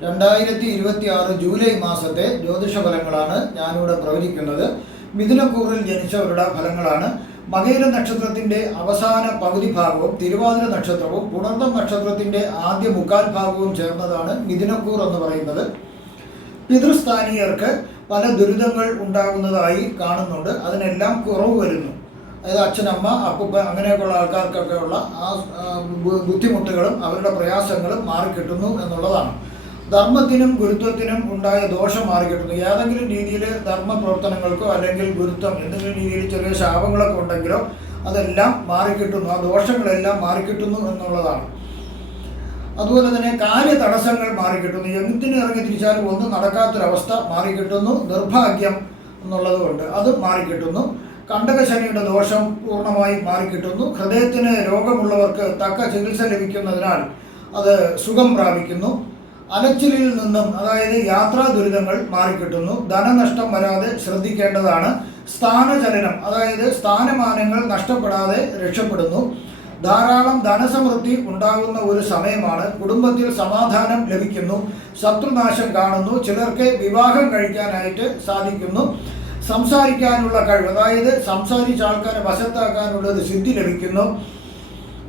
2026 July മാസത്തെ ജ്യോതിഷ ഫലങ്ങളാണ് ഞാനിവിടെ പ്രവചിക്കുന്നത്. മിഥുനക്കൂറിൽ ജനിച്ചവരുടെ ഫലങ്ങളാണ്. മകയിര നക്ഷത്രത്തിൻ്റെ അവസാന പകുതി ഭാഗവും തിരുവാതിര നക്ഷത്രവും പുണർന്നം നക്ഷത്രത്തിൻ്റെ ആദ്യ മുക്കാൽ ഭാഗവും ചേർന്നതാണ് മിഥുനക്കൂർ എന്ന് പറയുന്നത്. പിതൃസ്ഥാനീയർക്ക് പല ദുരിതങ്ങൾ ഉണ്ടാകുന്നതായി കാണുന്നുണ്ട്. അതിനെല്ലാം കുറവ് വരുന്നു. അതായത് അച്ഛനമ്മ അപ്പൂപ്പ അങ്ങനെയൊക്കെയുള്ള ആൾക്കാർക്കൊക്കെയുള്ള ആ ബുദ്ധിമുട്ടുകളും അവരുടെ പ്രയാസങ്ങളും മാറിക്കിട്ടുന്നു എന്നുള്ളതാണ്. ധർമ്മത്തിനും ഗുരുത്വത്തിനും ഉണ്ടായ ദോഷം മാറിക്കിട്ടുന്നു. ഏതെങ്കിലും രീതിയിൽ ധർമ്മ പ്രവർത്തനങ്ങൾക്കോ അല്ലെങ്കിൽ ഗുരുത്വം എന്തെങ്കിലും രീതിയിൽ ചെറിയ ശാപങ്ങളൊക്കെ ഉണ്ടെങ്കിലോ അതെല്ലാം മാറിക്കിട്ടുന്നു. ആ ദോഷങ്ങളെല്ലാം മാറിക്കിട്ടുന്നു എന്നുള്ളതാണ്. അതുപോലെ തന്നെ കാര്യ തടസ്സങ്ങൾ മാറിക്കിട്ടുന്നു. എന്തിന് ഇറങ്ങി തിരിച്ചാലും ഒന്നും നടക്കാത്തൊരവസ്ഥ മാറിക്കിട്ടുന്നു. നിർഭാഗ്യം എന്നുള്ളത് കൊണ്ട് അത് മാറിക്കിട്ടുന്നു. കണ്ടകശനിയുടെ ദോഷം പൂർണ്ണമായി മാറിക്കിട്ടുന്നു. ഹൃദയത്തിന് രോഗമുള്ളവർക്ക് തക്ക ചികിത്സ ലഭിക്കുന്നതിനാൽ അത് സുഖം പ്രാപിക്കുന്നു. അലച്ചിലിൽ നിന്നും അതായത് യാത്രാ ദുരിതങ്ങൾ മാറിക്കിട്ടുന്നു. ധനനഷ്ടം വരാതെ ശ്രദ്ധിക്കേണ്ടതാണ്. സ്ഥാനചലനം അതായത് സ്ഥാനമാനങ്ങൾ നഷ്ടപ്പെടാതെ രക്ഷപ്പെടുന്നു. ധാരാളം ധനസമൃദ്ധി ഉണ്ടാകുന്ന ഒരു സമയമാണ്. കുടുംബത്തിൽ സമാധാനം ലഭിക്കുന്നു. ശത്രുനാശം കാണുന്നു. ചിലർക്ക് വിവാഹം കഴിക്കാനായിട്ട് സാധിക്കുന്നു. സംസാരിക്കാനുള്ള കഴിവ് അതായത് സംസാരിച്ച ആൾക്കാരെ വശത്താക്കാനുള്ള ഒരു സിദ്ധി ലഭിക്കുന്നു.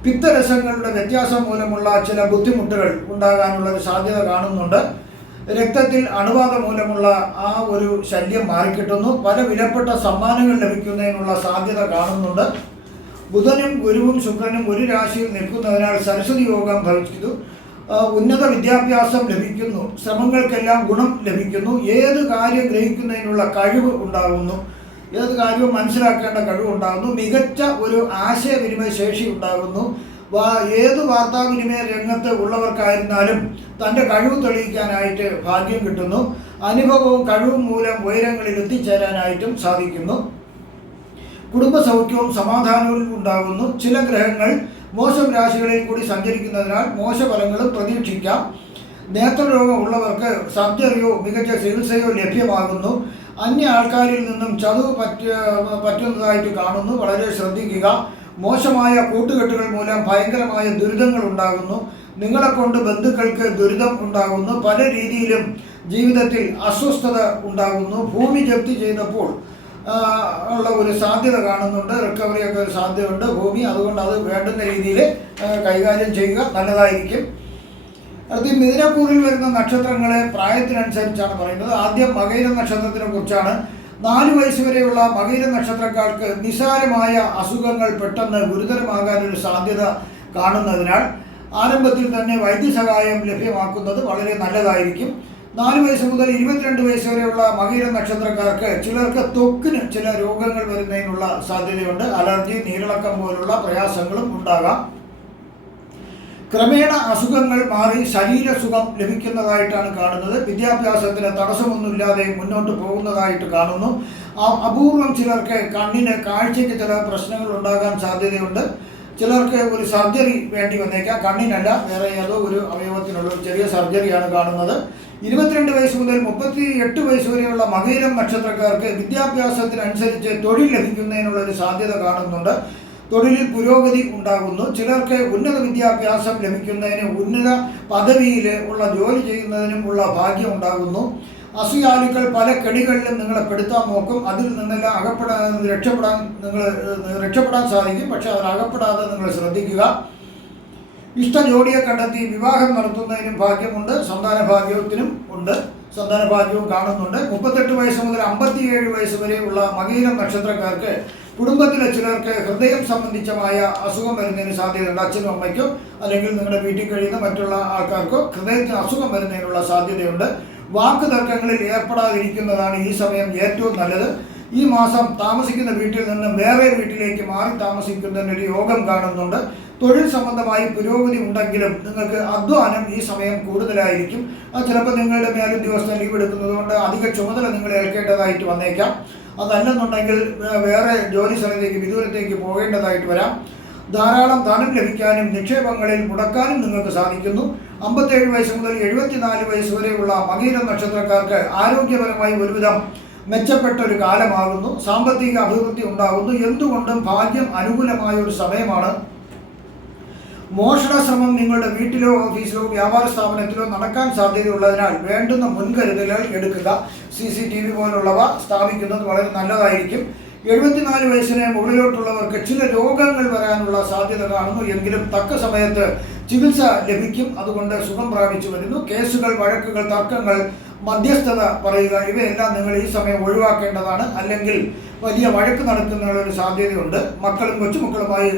പിത്തരസങ്ങളുടെ വ്യത്യാസം മൂലമുള്ള ചില ബുദ്ധിമുട്ടുകൾ ഉണ്ടാകാനുള്ള ഒരു സാധ്യത കാണുന്നുണ്ട്. രക്തത്തിൽ അണുബാധ മൂലമുള്ള ആ ഒരു ശല്യം മാറിക്കിട്ടുന്നു. പല വിലപ്പെട്ട സമ്മാനങ്ങൾ ലഭിക്കുന്നതിനുള്ള സാധ്യത കാണുന്നുണ്ട്. ബുധനും ഗുരുവും ശുക്രനും ഒരു രാശിയിൽ നിൽക്കുന്നതിനാൽ സരസ്വതി യോഗം ഭവിക്കുന്നു. ഉന്നത വിദ്യാഭ്യാസം ലഭിക്കുന്നു. ശ്രമങ്ങൾക്കെല്ലാം ഗുണം ലഭിക്കുന്നു. ഏത് കാര്യം ഗ്രഹിക്കുന്നതിനുള്ള കഴിവ് ഉണ്ടാകുന്നു. ഏത് കാര്യവും മനസ്സിലാക്കേണ്ട കഴിവുണ്ടാകുന്നു. മികച്ച ഒരു ആശയവിനിമയ ശേഷി ഉണ്ടാകുന്നു. ഏത് വാർത്താവിനിമയ രംഗത്ത് ഉള്ളവർക്കായിരുന്നാലും തൻ്റെ കഴിവ് തെളിയിക്കാനായിട്ട് ഭാഗ്യം കിട്ടുന്നു. അനുഭവവും കഴിവും മൂലം ഉയരങ്ങളിൽ എത്തിച്ചേരാനായിട്ടും സാധിക്കുന്നു. കുടുംബസൗഖ്യവും സമാധാനവും ഉണ്ടാകുന്നു. ചില ഗ്രഹങ്ങൾ മോശം രാശികളിൽ കൂടി സഞ്ചരിക്കുന്നതിനാൽ മോശഫലങ്ങളും പ്രതീക്ഷിക്കാം. നേത്രരോഗം ഉള്ളവർക്ക് സർജറിയോ മികച്ച ചികിത്സയോ ലഭ്യമാകുന്നു. അന്യ ആൾക്കാരിൽ നിന്നും ചതുവ് പറ്റുന്നതായിട്ട് കാണുന്നു. വളരെ ശ്രദ്ധിക്കുക. മോശമായ കൂട്ടുകെട്ടുകൾ മൂലം ഭയങ്കരമായ ദുരിതങ്ങൾ ഉണ്ടാകുന്നു. നിങ്ങളെക്കൊണ്ട് ബന്ധുക്കൾക്ക് ദുരിതം ഉണ്ടാകുന്നു. പല രീതിയിലും ജീവിതത്തിൽ അസ്വസ്ഥത ഉണ്ടാകുന്നു. ഭൂമി ജപ്തി ചെയ്തപ്പോൾ ഉള്ള ഒരു സാധ്യത കാണുന്നുണ്ട്. റിക്കവറിയൊക്കെ ഒരു സാധ്യതയുണ്ട് ഭൂമി. അതുകൊണ്ട് അത് വേണ്ടുന്ന രീതിയിൽ കൈകാര്യം ചെയ്യുക നല്ലതായിരിക്കും. അടുത്ത മിഥുനക്കൂറിൽ വരുന്ന നക്ഷത്രങ്ങളെ പ്രായത്തിനനുസരിച്ചാണ് പറയുന്നത്. ആദ്യം മകയിര നക്ഷത്രത്തിനെ കുറിച്ചാണ്. 4 വയസ്സ് വരെയുള്ള മകയിര നക്ഷത്രക്കാർക്ക് നിസാരമായ അസുഖങ്ങൾ പെട്ടെന്ന് ഗുരുതരമാകാനൊരു സാധ്യത കാണുന്നതിനാൽ ആരംഭത്തിൽ തന്നെ വൈദ്യസഹായം ലഭ്യമാക്കുന്നത് വളരെ നല്ലതായിരിക്കും. 4 വയസ്സ് മുതൽ 22 വയസ്സ് വരെയുള്ള മകയിര നക്ഷത്രക്കാർക്ക് ചിലർക്ക് ത്വക്കിന് ചില രോഗങ്ങൾ വരുന്നതിനുള്ള സാധ്യതയുണ്ട്. അലർജി, നീരിളക്കം പോലുള്ള പ്രയാസങ്ങളും ഉണ്ടാകാം. ക്രമേണ അസുഖങ്ങൾ മാറി ശരീരസുഖം ലഭിക്കുന്നതായിട്ടാണ് കാണുന്നത്. വിദ്യാഭ്യാസത്തിന് തടസ്സമൊന്നുമില്ലാതെ മുന്നോട്ട് പോകുന്നതായിട്ട് കാണുന്നു. അപൂർവം ചിലർക്ക് കണ്ണിന് കാഴ്ചയ്ക്ക് ചില പ്രശ്നങ്ങൾ ഉണ്ടാകാൻ സാധ്യതയുണ്ട്. ചിലർക്ക് ഒരു സർജറി വേണ്ടി വന്നേക്കാം. കണ്ണിനല്ല, വേറെ ഏതോ ഒരു അവയവത്തിനുള്ള ഒരു ചെറിയ സർജറിയാണ് കാണുന്നത്. 22 വയസ്സ് മുതൽ 38 വയസ്സ് വരെയുള്ള മകയിരം നക്ഷത്രക്കാർക്ക് വിദ്യാഭ്യാസത്തിനനുസരിച്ച് തൊഴിൽ ലഭിക്കുന്നതിനുള്ള ഒരു സാധ്യത കാണുന്നുണ്ട്. തൊഴിലിൽ പുരോഗതി ഉണ്ടാകുന്നു. ചിലർക്ക് ഉന്നത വിദ്യാഭ്യാസം ലഭിക്കുന്നതിന് ഉന്നത പദവിയിൽ ഉള്ള ജോലി ചെയ്യുന്നതിനും ഉള്ള ഭാഗ്യം ഉണ്ടാകുന്നു. അസൂയാലുക്കൾ പല കെണികളിലും നിങ്ങളെ പെടുത്താൻ നോക്കും. അതിൽ നിന്നെല്ലാം രക്ഷപ്പെടാൻ സാധിക്കും. പക്ഷെ അതിൽ അകപ്പെടാതെ നിങ്ങൾ ശ്രദ്ധിക്കുക. ഇഷ്ട ജോഡിയെ കണ്ടെത്തി വിവാഹം നടത്തുന്നതിനും ഭാഗ്യമുണ്ട്. സന്താന ഭാഗ്യവും കാണുന്നുണ്ട്. 38 വയസ്സ് മുതൽ 57 വയസ്സ് വരെയുള്ള മകയിരം നക്ഷത്രക്കാർക്ക് കുടുംബത്തിലെ ചിലർക്ക് ഹൃദയം സംബന്ധിച്ചമായ അസുഖം വരുന്നതിന് സാധ്യതയുണ്ട്. അച്ഛനും അമ്മയ്ക്കോ അല്ലെങ്കിൽ നിങ്ങളുടെ വീട്ടിൽ കഴിയുന്ന മറ്റുള്ള ആൾക്കാർക്കോ ഹൃദയത്തിന് അസുഖം വരുന്നതിനുള്ള സാധ്യതയുണ്ട്. വാക്ക് തർക്കങ്ങളിൽ ഏർപ്പെടാതിരിക്കുന്നതാണ് ഈ സമയം ഏറ്റവും നല്ലത്. ഈ മാസം താമസിക്കുന്ന വീട്ടിൽ നിന്ന് വേറെ വീട്ടിലേക്ക് മാറി താമസിക്കുന്നതിനൊരു യോഗം കാണുന്നുണ്ട്. തൊഴിൽ സംബന്ധമായി പുരോഗതി ഉണ്ടെങ്കിലും നിങ്ങൾക്ക് അധ്വാനം ഈ സമയം കൂടുതലായിരിക്കും. ചിലപ്പോൾ നിങ്ങളുടെ മേലും ദിവസം ലീവ് എടുക്കുന്നത് കൊണ്ട് അധിക ചുമതല നിങ്ങൾ ഏൽക്കേണ്ടതായിട്ട് വന്നേക്കാം. അതല്ലെന്നുണ്ടെങ്കിൽ വേറെ ജോലി സ്ഥലത്തേക്ക് വിദൂരത്തേക്ക് പോകേണ്ടതായിട്ട് വരാം. ധാരാളം ധനം ലഭിക്കാനും നിക്ഷേപങ്ങളിൽ മുടക്കാനും നിങ്ങൾക്ക് സാധിക്കുന്നു. 57 വയസ്സ് മുതൽ 74 വയസ്സ് വരെയുള്ള മകയിര നക്ഷത്രക്കാർക്ക് ആരോഗ്യപരമായി ഒരുവിധം മെച്ചപ്പെട്ട ഒരു കാലമാകുന്നു. സാമ്പത്തിക അഭിവൃദ്ധി ഉണ്ടാകുന്നു. എന്തുകൊണ്ടും ഭാഗ്യം അനുകൂലമായ ഒരു സമയമാണ്. മോഷണ ശ്രമം നിങ്ങളുടെ വീട്ടിലോ ഓഫീസിലോ വ്യാപാര സ്ഥാപനത്തിലോ നടക്കാൻ സാധ്യതയുള്ളതിനാൽ വേണ്ടുന്ന മുൻകരുതലുകൾ എടുക്കുക. CCTV പോലുള്ളവ സ്ഥാപിക്കുന്നത് വളരെ നല്ലതായിരിക്കും. 74 വയസ്സിന് മുകളിലോട്ടുള്ളവർക്ക് ചില രോഗങ്ങൾ വരാനുള്ള സാധ്യത കാണുന്നു. എങ്കിലും തക്ക സമയത്ത് ചികിത്സ ലഭിക്കും. അതുകൊണ്ട് സുഖം പ്രാപിച്ചു വരുന്നു. കേസുകൾ, വഴക്കുകൾ, തർക്കങ്ങൾ, മധ്യസ്ഥത പറയുക, ഇവയെല്ലാം നിങ്ങൾ ഈ സമയം ഒഴിവാക്കേണ്ടതാണ്. അല്ലെങ്കിൽ വലിയ വഴക്ക് നടക്കുന്നതിനൊരു സാധ്യതയുണ്ട്. മക്കളും കൊച്ചുമക്കളുമായി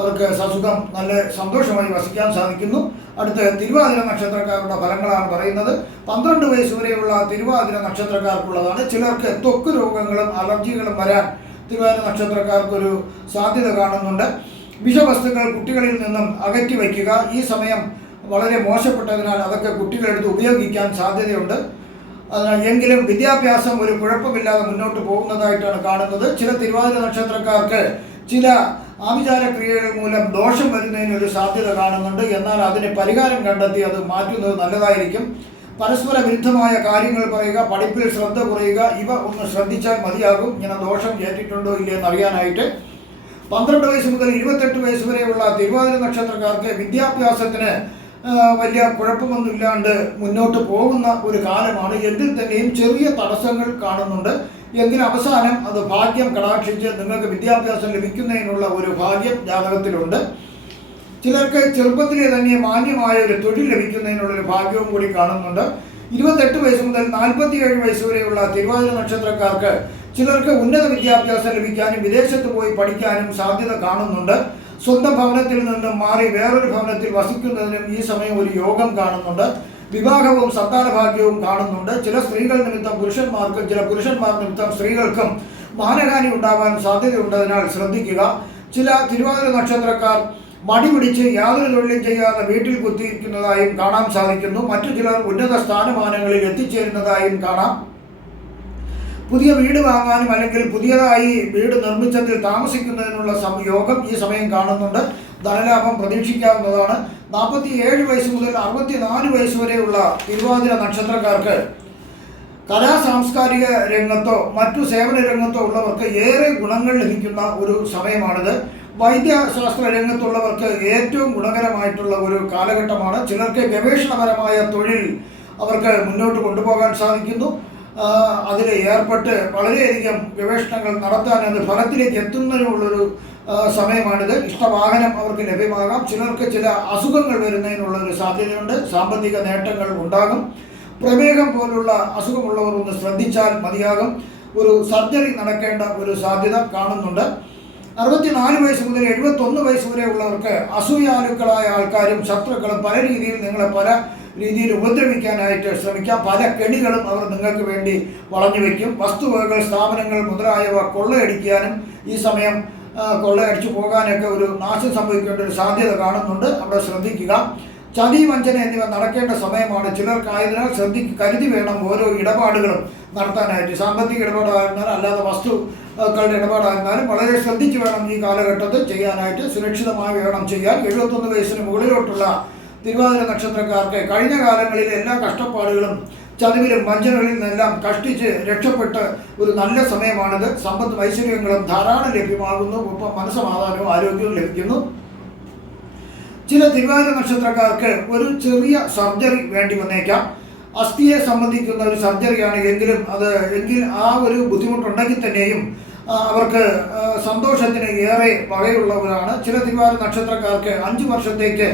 അവർക്ക് സസുഖം നല്ല സന്തോഷമായി വസിക്കാൻ സാധിക്കുന്നു. അടുത്ത് തിരുവാതിര നക്ഷത്രക്കാരുടെ ഫലങ്ങളാണ് പറയുന്നത്. 12 വയസ്സ് വരെയുള്ള തിരുവാതിര നക്ഷത്രക്കാർക്കുള്ളതാണ്. ചിലർക്ക് ത്വക്ക് രോഗങ്ങളും അലർജികളും വരാൻ തിരുവാതിര നക്ഷത്രക്കാർക്കൊരു സാധ്യത കാണുന്നുണ്ട്. വിഷവസ്തുക്കൾ കുട്ടികളിൽ നിന്നും അകറ്റി വയ്ക്കുക. ഈ സമയം വളരെ മോശപ്പെട്ടതിനാൽ അതൊക്കെ കുട്ടികളെടുത്ത് ഉപയോഗിക്കാൻ സാധ്യതയുണ്ട്. എങ്കിലും വിദ്യാഭ്യാസം ഒരു കുഴപ്പമില്ലാതെ മുന്നോട്ട് പോകുന്നതായിട്ടാണ് കാണുന്നത്. ചില തിരുവാതിര നക്ഷത്രക്കാർക്ക് ചില ആഭിചാര ക്രിയകൾ മൂലം ദോഷം വരുന്നതിനൊരു സാധ്യത കാണുന്നുണ്ട്. എന്നാൽ അതിന് പരിഹാരം കണ്ടെത്തി അത് മാറ്റുന്നത് നല്ലതായിരിക്കും. പരസ്പര വിരുദ്ധമായ കാര്യങ്ങൾ പറയുക, പഠിപ്പിൽ ശ്രദ്ധ കുറയുക, ഇവ ഒന്ന് ശ്രദ്ധിച്ചാൽ മതിയാകും. ഇങ്ങനെ ദോഷം ഏറ്റിട്ടുണ്ടോ ഇല്ലയെന്ന് അറിയാനായിട്ട്. 12 വയസ്സ് മുതൽ 28 വയസ്സ് വരെയുള്ള തിരുവാതിര നക്ഷത്രക്കാർക്ക് വിദ്യാഭ്യാസത്തിന് വലിയ കുഴപ്പമൊന്നുമില്ലാണ്ട് മുന്നോട്ട് പോകുന്ന ഒരു കാലമാണ്. എങ്കിൽ തന്നെയും ചെറിയ തടസ്സങ്ങൾ കാണുന്നുണ്ട്. എങ്കിലും അവസാനം അത് ഭാഗ്യം കടാക്ഷിച്ച് നിങ്ങൾക്ക് വിദ്യാഭ്യാസം ലഭിക്കുന്നതിനുള്ള ഒരു ഭാഗ്യം ജാതകത്തിലുണ്ട്. ചിലർക്ക് ചെറുപ്പത്തിലെ തന്നെ മാന്യമായ ഒരു തൊഴിൽ ലഭിക്കുന്നതിനുള്ളൊരു ഭാഗ്യവും കൂടി കാണുന്നുണ്ട്. 28 വയസ്സ് മുതൽ 47 വയസ്സ് വരെയുള്ള തിരുവാതിര നക്ഷത്രക്കാർക്ക് ചിലർക്ക് ഉന്നത വിദ്യാഭ്യാസം ലഭിക്കാനും വിദേശത്ത് പോയി പഠിക്കാനും സാധ്യത കാണുന്നുണ്ട്. സ്വന്തം ഭവനത്തിൽ നിന്നും മാറി വേറൊരു ഭവനത്തിൽ വസിക്കുന്നതിനും ഈ സമയം ഒരു യോഗം കാണുന്നുണ്ട്. വിവാഹവും സന്താന ഭാഗ്യവും കാണുന്നുണ്ട്. ചില സ്ത്രീകൾ നിമിത്തം പുരുഷന്മാർക്കും ചില പുരുഷന്മാർ നിമിത്തം സ്ത്രീകൾക്കും മാനഹാനി ഉണ്ടാവാൻ സാധ്യതയുള്ളതിനാൽ ശ്രദ്ധിക്കുക. ചില തിരുവാതിര നക്ഷത്രക്കാർ മടി പിടിച്ച് യാതൊരു തൊഴിലും ചെയ്യാതെ വീട്ടിൽ കുത്തിയിരിക്കുന്നതായും കാണാൻ സാധിക്കുന്നു. മറ്റു ചിലർ ഉന്നത സ്ഥാനമാനങ്ങളിൽ എത്തിച്ചേരുന്നതായും കാണാം. പുതിയ വീട് വാങ്ങാനും അല്ലെങ്കിൽ പുതിയതായി വീട് നിർമ്മിച്ചതിൽ താമസിക്കുന്നതിനുള്ള യോഗം ഈ സമയം കാണുന്നുണ്ട്. ധനലാഭം പ്രതീക്ഷിക്കാവുന്നതാണ്. 47 വയസ്സ് മുതൽ 64 വയസ്സ് വരെയുള്ള തിരുവാതിര നക്ഷത്രക്കാർക്ക് കലാ സാംസ്കാരിക രംഗത്തോ മറ്റു സേവന രംഗത്തോ ഉള്ളവർക്ക് ഏറെ ഗുണങ്ങൾ ലഭിക്കുന്ന ഒരു സമയമാണിത്. വൈദ്യശാസ്ത്ര രംഗത്തുള്ളവർക്ക് ഏറ്റവും ഗുണകരമായിട്ടുള്ള ഒരു കാലഘട്ടമാണ്. ചിലർക്ക് ഗവേഷണപരമായ തൊഴിൽ അവർക്ക് മുന്നോട്ട് കൊണ്ടുപോകാൻ സാധിക്കുന്നു. അതിൽ ഏർപ്പെട്ട് വളരെയധികം ഗവേഷണങ്ങൾ നടത്താൻ അത് ഫലത്തിലേക്ക് എത്തുന്നതിനുള്ളൊരു സമയമാണിത്. ഇഷ്ടവാഹനം അവർക്ക് ലഭ്യമാകാം. ചിലർക്ക് ചില അസുഖങ്ങൾ വരുന്നതിനുള്ളൊരു സാധ്യതയുണ്ട്. സാമ്പത്തിക നേട്ടങ്ങൾ ഉണ്ടാകും. പ്രമേഹം പോലുള്ള അസുഖമുള്ളവർ ഒന്ന് ശ്രദ്ധിച്ചാൽ മതിയാകും. ഒരു സർജറി നടക്കേണ്ട ഒരു സാധ്യത കാണുന്നുണ്ട്. 64 വയസ്സ് മുതൽ 71 വയസ്സ് വരെ ഉള്ളവർക്ക് അസൂയാലുക്കളായ ആൾക്കാരും ശത്രുക്കളും പല രീതിയിൽ നിങ്ങളെ പല രീതിയിൽ ഉപദ്രവിക്കാനായിട്ട് ശ്രമിക്കാം. പല കെണികളും അവർ നിങ്ങൾക്ക് വേണ്ടി വളഞ്ഞു വയ്ക്കും. വസ്തുവകകൾ, സ്ഥാപനങ്ങൾ മുതലായവ കൊള്ളയടിക്കാനും ഈ സമയം കൊള്ളയടിച്ചു പോകാനൊക്കെ ഒരു നാശം സംഭവിക്കേണ്ട ഒരു സാധ്യത കാണുന്നുണ്ട്. അവിടെ ശ്രദ്ധിക്കുക. ചതി, വഞ്ചന എന്നിവ നടക്കേണ്ട സമയമാണ്. ചിലർക്കായതിനാൽ കരുതി വേണം ഓരോ ഇടപാടുകളും നടത്താനായിട്ട്. സാമ്പത്തിക ഇടപാടായിരുന്നാലും അല്ലാതെ വസ്തുക്കളുടെ ഇടപാടായിരുന്നാലും വളരെ ശ്രദ്ധിച്ച് വേണം ഈ കാലഘട്ടത്തിൽ ചെയ്യാനായിട്ട്. സുരക്ഷിതമായി വേണം ചെയ്യാൻ. 71 വയസ്സിന് മുകളിലോട്ടുള്ള തിരുവാതിര നക്ഷത്രക്കാർക്ക് കഴിഞ്ഞ കാലങ്ങളിൽ എല്ലാ കഷ്ടപ്പാടുകളും ചതിവിലും വഞ്ചനകളിൽ നിന്നെല്ലാം കഷ്ടിച്ച് രക്ഷപ്പെട്ട് ഒരു നല്ല സമയമാണിത്. സമ്പത്തും ഐശ്വര്യങ്ങളും ധാരാളം ലഭ്യമാകുന്നു. ഒപ്പം മനസ്സമാധാനവും ആരോഗ്യവും ലഭിക്കുന്നു. ചില തിരുവാതിര നക്ഷത്രക്കാർക്ക് ഒരു ചെറിയ സർജറി വേണ്ടി വന്നേക്കാം. അസ്ഥിയെ സംബന്ധിക്കുന്ന ഒരു സർജറിയാണ്. എങ്കിൽ ആ ഒരു ബുദ്ധിമുട്ടുണ്ടെങ്കിൽ തന്നെയും അവർക്ക് സന്തോഷത്തിന് ഏറെ വകയുള്ളവരാണ്. ചില തിരുവാതിര നക്ഷത്രക്കാർക്ക് 5 വർഷത്തേക്ക്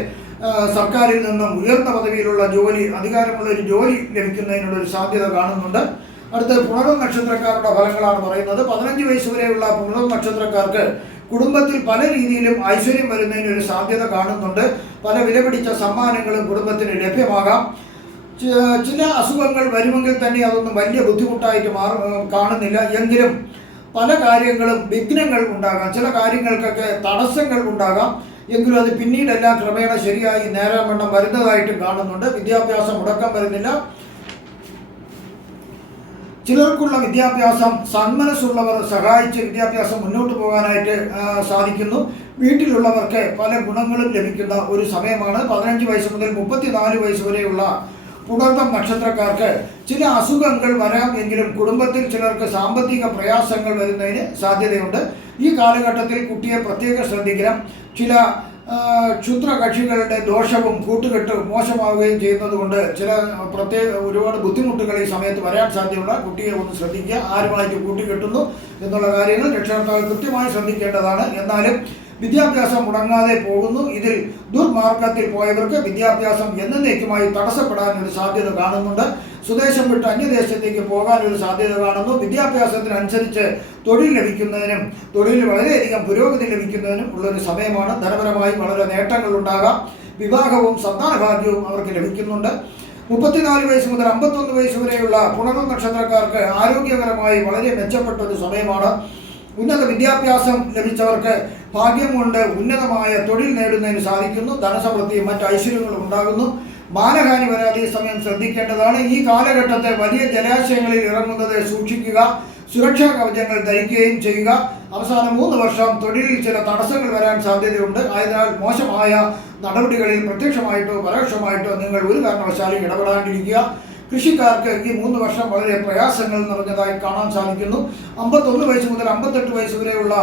സർക്കാരിൽ നിന്നും ഉയർന്ന പദവിയിലുള്ള ജോലി, അധികാരമുള്ള ഒരു ജോലി ലഭിക്കുന്നതിനുള്ളൊരു സാധ്യത കാണുന്നുണ്ട്. അടുത്ത പുണർദം നക്ഷത്രക്കാരുടെ ഫലങ്ങളാണ് പറയുന്നത്. 15 വയസ്സ് വരെയുള്ള പുണർദം നക്ഷത്രക്കാർക്ക് കുടുംബത്തിൽ പല രീതിയിലും ഐശ്വര്യം വരുന്നതിനൊരു സാധ്യത കാണുന്നുണ്ട്. പല വിലപിടിച്ച സമ്മാനങ്ങളും കുടുംബത്തിന് ലഭ്യമാകാം. ചില അസുഖങ്ങൾ വരുമെങ്കിൽ തന്നെ അതൊന്നും വലിയ ബുദ്ധിമുട്ടായിട്ട് കാണുന്നില്ല. എങ്കിലും പല കാര്യങ്ങളും വിഘ്നങ്ങൾ ഉണ്ടാകാം. ചില കാര്യങ്ങൾക്കൊക്കെ തടസ്സങ്ങൾ ഉണ്ടാകാം. എങ്കിലും അത് പിന്നീടെല്ലാം ക്രമേണ ശരിയായി നേരാവണ്ണം വരുന്നതായിട്ടും കാണുന്നുണ്ട്. വിദ്യാഭ്യാസം മുടക്കം വരുന്നില്ല. ചിലർക്കുള്ള വിദ്യാഭ്യാസം സന്മനസ്സുള്ളവർ സഹായിച്ച് വിദ്യാഭ്യാസം മുന്നോട്ട് പോകാനായിട്ട് സാധിക്കുന്നു. വീട്ടിലുള്ളവർക്ക് പല ഗുണങ്ങളും ലഭിക്കുന്ന ഒരു സമയമാണ്. 15 വയസ്സ് മുതൽ 34 വയസ്സ് വരെയുള്ള പുണർദം നക്ഷത്രക്കാർക്ക് ചില അസുഖങ്ങൾ വരാം. എങ്കിലും കുടുംബത്തിൽ ചിലർക്ക് സാമ്പത്തിക പ്രയാസങ്ങൾ വരുന്നതിന് സാധ്യതയുണ്ട്. ഈ കാലഘട്ടത്തിൽ കുട്ടിയെ പ്രത്യേകം ശ്രദ്ധിക്കണം. ചില ക്ഷുദ്ര കക്ഷികളുടെ ദോഷവും കൂട്ടുകെട്ടും മോശമാവുകയും ചെയ്യുന്നതുകൊണ്ട് ചില ഒരുപാട് ബുദ്ധിമുട്ടുകൾ ഈ സമയത്ത് വരാൻ സാധ്യതയുള്ള കുട്ടിയെ ഒന്ന് ശ്രദ്ധിക്കുക. ആരുമായിട്ട് കൂട്ടുകെട്ടുന്നു എന്നുള്ള കാര്യങ്ങൾ രക്ഷകർത്താക്കൾ കൃത്യമായി ശ്രദ്ധിക്കേണ്ടതാണ്. എന്നാലും വിദ്യാഭ്യാസം മുടങ്ങാതെ പോകുന്നു. ഇതിൽ ദുർമാർഗത്തിൽ പോയവർക്ക് വിദ്യാഭ്യാസം എന്നേക്കുമായി തടസ്സപ്പെടാനൊരു സാധ്യത കാണുന്നുണ്ട്. സ്വദേശം വിട്ട് അന്യദേശത്തേക്ക് പോകാനൊരു സാധ്യത കാണുന്നു. വിദ്യാഭ്യാസത്തിനനുസരിച്ച് തൊഴിൽ ലഭിക്കുന്നതിനും തൊഴിലിൽ വളരെയധികം പുരോഗതി ലഭിക്കുന്നതിനും ഉള്ളൊരു സമയമാണ്. ധനപരമായി വളരെ നേട്ടങ്ങൾ ഉണ്ടാകാം. വിവാഹവും സന്താനഭാഗ്യവും അവർക്ക് ലഭിക്കുന്നുണ്ട്. 34 വയസ്സ് മുതൽ 51 വയസ്സ് വരെയുള്ള പുണർന്ന നക്ഷത്രക്കാർക്ക് ആരോഗ്യപരമായി വളരെ മെച്ചപ്പെട്ട ഒരു സമയമാണ്. ഉന്നത വിദ്യാഭ്യാസം ലഭിച്ചവർക്ക് ഭാഗ്യം കൊണ്ട് ഉന്നതമായ തൊഴിൽ നേടുന്നതിന് സാധിക്കുന്നു. ധനസമൃദ്ധിയും മറ്റ് ഐശ്വര്യങ്ങളും ഉണ്ടാകുന്നു. മാനഹാനി വരാതെ ഈ സമയം ശ്രദ്ധിക്കേണ്ടതാണ്. ഈ കാലഘട്ടത്തെ വലിയ ജലാശയങ്ങളിൽ ഇറങ്ങുന്നത് സൂക്ഷിക്കുക. സുരക്ഷാ കവചങ്ങൾ ധരിക്കുകയും ചെയ്യുക. അവസാന 3 വർഷം തൊഴിലിൽ ചില തടസ്സങ്ങൾ വരാൻ സാധ്യതയുണ്ട്. ആയതിനാൽ മോശമായ നടപടികളിൽ പ്രത്യക്ഷമായിട്ടോ പരോക്ഷമായിട്ടോ നിങ്ങൾ ഒരു കാരണവശാലും ഇടപെടാണ്ടിരിക്കുക. കൃഷിക്കാർക്ക് ഈ 3 വർഷം വളരെ പ്രയാസങ്ങൾ നിറഞ്ഞതായി കാണാൻ സാധിക്കുന്നു. 51 വയസ്സ് മുതൽ 58 വയസ്സ് വരെയുള്ള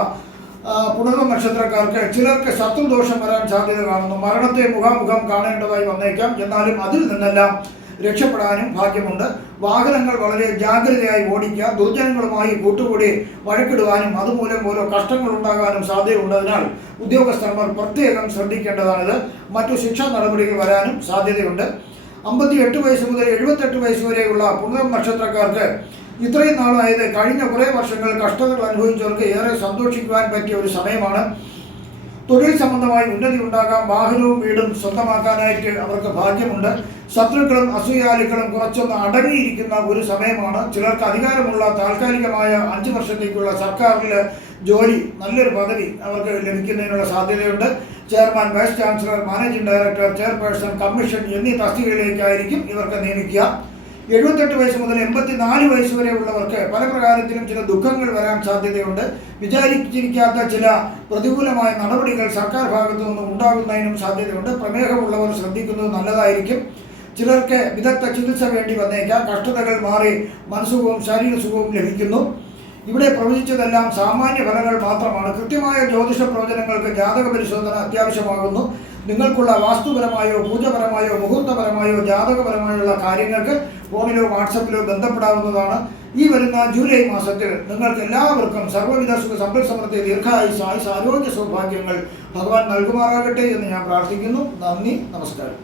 പുണർന്ന നക്ഷത്രക്കാർക്ക് ചിലർക്ക് ശത്രുദോഷം വരാൻ സാധ്യത കാണുന്നു. മരണത്തെ മുഖാമുഖം കാണേണ്ടതായി വന്നേക്കാം. എന്നാലും അതിൽ നിന്നെല്ലാം രക്ഷപ്പെടാനും ഭാഗ്യമുണ്ട്. വാഹനങ്ങൾ വളരെ ജാഗ്രതയായി ഓടിക്കുക. ദുർജനങ്ങളുമായി കൂട്ടുകൂടി വഴക്കിടുവാനും അതുമൂലം ഓരോ കഷ്ടങ്ങൾ ഉണ്ടാകാനും സാധ്യതയുള്ളതിനാൽ ഉദ്യോഗസ്ഥന്മാർ പ്രത്യേകം ശ്രദ്ധിക്കേണ്ടതാണിത്. മറ്റു ശിക്ഷാ നടപടികൾ വരാനും സാധ്യതയുണ്ട്. 58 വയസ്സ് മുതൽ 78 വയസ്സ് വരെയുള്ള പുണർന്ന നക്ഷത്രക്കാർക്ക് ഇത്രയും നാളായത് കഴിഞ്ഞ കുറേ വർഷങ്ങൾ കഷ്ടതകൾ അനുഭവിച്ചവർക്ക് ഏറെ സന്തോഷിക്കുവാൻ പറ്റിയ ഒരു സമയമാണ്. തൊഴിൽ സംബന്ധമായി ഉന്നതി ഉണ്ടാകാം. വാഹനവും വീടും സ്വന്തമാക്കാനായിട്ട് അവർക്ക് ഭാഗ്യമുണ്ട്. ശത്രുക്കളും അസൂയാലുക്കളും കുറച്ചൊന്ന് അടങ്ങിയിരിക്കുന്ന ഒരു സമയമാണ്. ചിലർക്ക് അധികാരമുള്ള താൽക്കാലികമായ 5 വർഷത്തേക്കുള്ള സർക്കാരിൽ ജോലി, നല്ലൊരു പദവി അവർക്ക് ലഭിക്കുന്നതിനുള്ള സാധ്യതയുണ്ട്. Chairman, vice chancellor, managing director, chairperson, commission എന്നീ തസ്തികകളിലേക്കായിരിക്കും ഇവർക്ക് നിയമിക്കുക. 78 വയസ്സ് മുതൽ 84 വയസ്സ് വരെ ഉള്ളവർക്ക് പല പ്രകാരത്തിലും ചില ദുഃഖങ്ങൾ വരാൻ സാധ്യതയുണ്ട്. വിചാരിച്ചിരിക്കാത്ത ചില പ്രതികൂലമായ നടപടികൾ സർക്കാർ ഭാഗത്തു നിന്നും ഉണ്ടാകുന്നതിനും സാധ്യതയുണ്ട്. പ്രമേഹമുള്ളവർ ശ്രദ്ധിക്കുന്നത് നല്ലതായിരിക്കും. ചിലർക്ക് വിദഗ്ധ ചികിത്സ വേണ്ടി വന്നേക്കാം. കഷ്ടതകൾ മാറി മനസ്സുഖവും ശാരീരസുഖവും ലഭിക്കുന്നു. ഇവിടെ പ്രവചിച്ചതെല്ലാം സാമാന്യ ഫലങ്ങൾ മാത്രമാണ്. കൃത്യമായ ജ്യോതിഷ പ്രവചനങ്ങൾക്ക് ജാതക പരിശോധന അത്യാവശ്യമാകുന്നു. നിങ്ങൾക്കുള്ള വാസ്തുപരമായോ പൂജപരമായോ മുഹൂർത്തപരമായോ ജാതകപരമായുള്ള കാര്യങ്ങൾക്ക് ഫോണിലോ വാട്സപ്പിലോ ബന്ധപ്പെടാവുന്നതാണ്. ഈ വരുന്ന ജൂലൈ മാസത്തിൽ നിങ്ങൾക്ക് എല്ലാവർക്കും സർവ്വവിധ സുഖ സമ്പൽ സമൃദ്ധി, ദീർഘായുസ്, ആയുസ്, ആരോഗ്യ സൗഭാഗ്യങ്ങൾ ഭഗവാൻ നൽകുമാറാകട്ടെ എന്ന് ഞാൻ പ്രാർത്ഥിക്കുന്നു. നന്ദി, നമസ്കാരം.